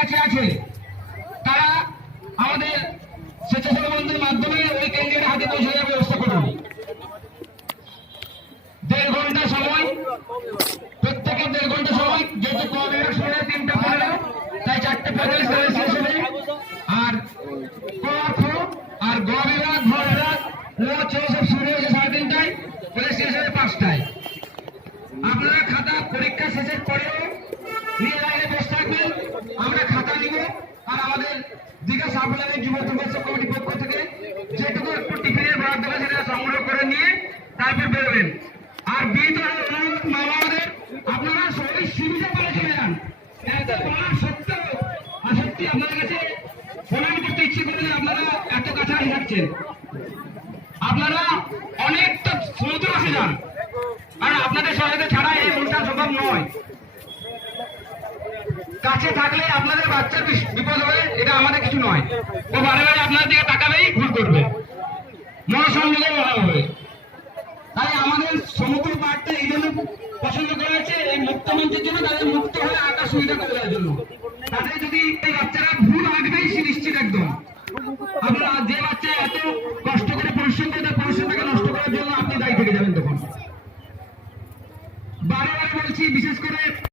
কাছে আছে তারা আমাদের স্বেচ্ছাসেবী বন্ধুর মাধ্যমে ওই কেন্দ্রের হাতে পৌঁছে দেওয়ার ব্যবস্থা করুন। 1.5 ঘন্টা সময়, প্রত্যেকে 1.5 ঘন্টা সময়, যেহেতু কোঅর্ডিনেটর শুনে 3:15 তাই 4:45 শেষ হবে। আর আর গ বিভাগ ঘ বিভাগ ও সব শুরু হয়েছে 3:30টায়, বলে শেষ হবে 5টায়। আপনারা খাতা পরীক্ষা শেষের পরেও নিয়ে লাইনে বসে থাকবেন, আমরা খাতা নিব। আর আমাদের দীঘা সাফল্যের যুব দুর্গোৎসব কমিটির পক্ষ থেকে যেটুকু একটু টিফিনের বরাদ্দ হবে সেটা সংগ্রহ করে নিয়ে তারপর বেরোবেন। আর অনুরোধ মামাদের, আপনারা সবাই সুবিধা পালে চলে যান। এত বলার সত্ত্বেও আর সত্যি আপনাদের কাছে প্রণাম করতে ইচ্ছে করে যে আপনারা এত কাছাকাছি থাকছেন। আপনারা অনেকটা সমুদ্র আসে যান, আর আপনাদের সহায়তা ছাড়া এই অনুষ্ঠান সম্ভব নয়। কাছে থাকলে আপনাদের বাচ্চার বিপদ হবে, এটা আমাদের কিছু নয়। ও বারে বারে আপনার দিকে তাকাবেই ভুল করবে, মহাসংযোগে বলা হবে। তাই আমাদের সমুদ্র পাড়টা এই জন্য পছন্দ করা হয়েছে, এই মুক্ত মঞ্চের জন্য, তাদের মুক্ত হয়ে আঁকার সুবিধা করে দেওয়ার জন্য। তাদের যদি এই বাচ্চারা ভুল আঁকবেই সে নিশ্চিত একদম। আপনারা যে বাচ্চা এত